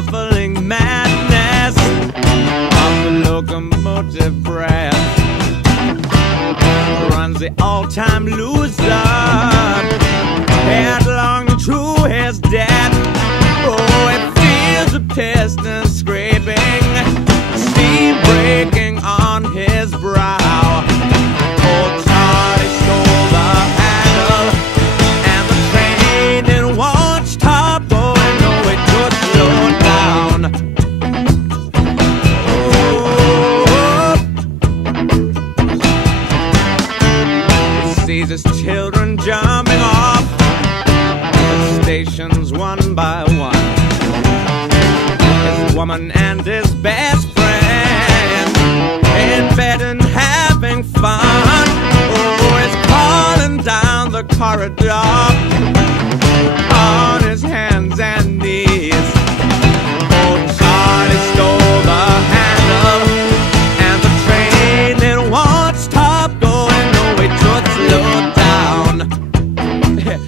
shuffling madness of the locomotive breath runs the all-time loser headlong to his death. Oh, it feels the piston scraping, steam breaking on his brow. Old Charlie stole the handle, and the train it won't stop going. No, it could slow down. Oh, he sees his children jumping off the stations one by one. His woman and his best friend in bed and having fun. Oh, he's crawling down the corridor on his hands and knees. Oh, Charlie stole the handle, and the train it won't stop going. No, it should slow down. Yeah.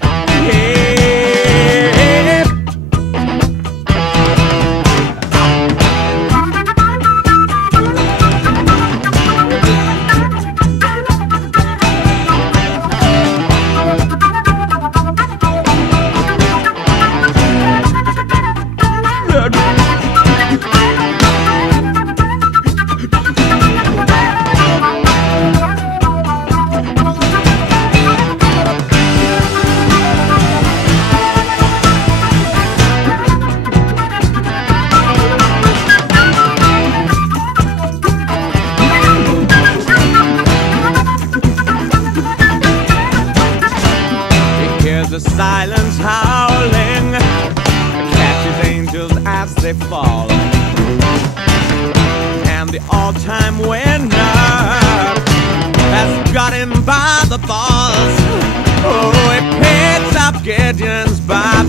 The silence howling catches angels as they fall, and the all-time winner has got him by the balls. Oh, he picks up Gideon's by